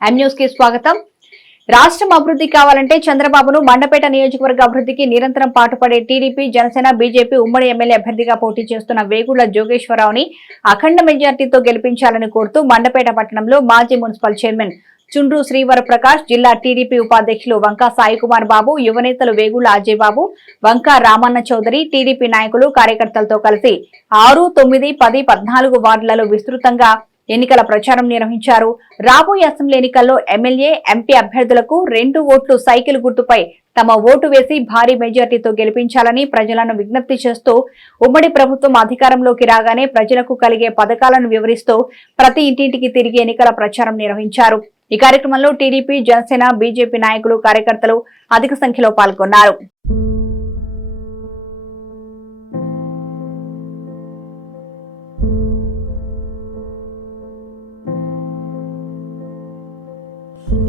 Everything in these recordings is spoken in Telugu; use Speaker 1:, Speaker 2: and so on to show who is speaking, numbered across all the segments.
Speaker 1: న్యూస్కి స్వాగతం. రాష్ట్రం అభివృద్ధి కావాలంటే చంద్రబాబును మండపేట నియోజకవర్గ అభివృద్ధికి నిరంతరం పాటుపడే టీడీపీ జనసేన బీజేపీ ఉమ్మడి ఎమ్మెల్యే అభ్యర్థిగా పోటీ చేస్తున్న వేగుళ్ళ జోగేశ్వరరావుని అఖండ మెజార్టీతో గెలిపించాలని కోరుతూ మండపేట పట్టణంలో మాజీ మున్సిపల్ చైర్మన్ చుండ్రు శ్రీవర ప్రకాష్ జిల్లా టీడీపీ ఉపాధ్యక్షులు వంకా సాయికుమార్ బాబు యువనేతలు వేగుళ్ళ అజయ్ బాబు వంకా రామన్న చౌదరి టీడీపీ నాయకులు కార్యకర్తలతో కలిసి ఆరు తొమ్మిది పది పద్నాలుగు వార్డులలో విస్తృతంగా ఎన్నికల ప్రచారం నిర్వహించారు. రాబోయే అసెంబ్లీ ఎన్నికల్లో ఎమ్మెల్యే ఎంపీ అభ్యర్థులకు రెండు ఓట్లు సైకిల్ గుర్తుపై తమ ఓటు వేసి భారీ మెజార్టీతో గెలిపించాలని ప్రజలను విజ్ఞప్తి చేస్తూ ఉమ్మడి ప్రభుత్వం అధికారంలోకి రాగానే ప్రజలకు కలిగే పథకాలను వివరిస్తూ ప్రతి ఇంటింటికి తిరిగి ఎన్నికల ప్రచారం నిర్వహించారు. ఈ కార్యక్రమంలో టీడీపీ జనసేన బీజేపీ నాయకులు కార్యకర్తలు అధిక సంఖ్యలో పాల్గొన్నారు.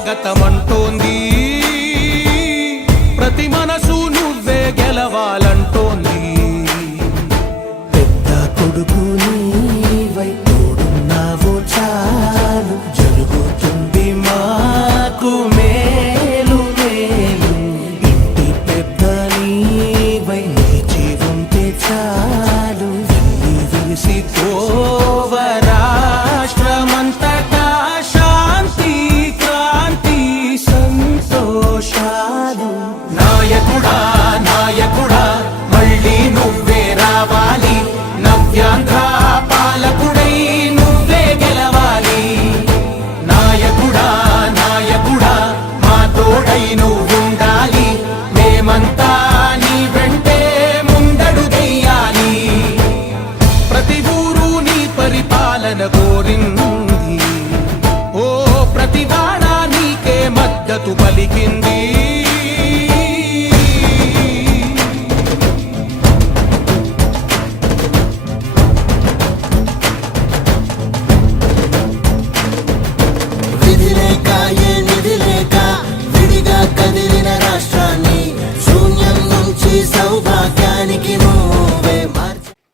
Speaker 2: నీకే పరిపాలన ఓ ప్రతి నీకే మద్దతు పలికింది.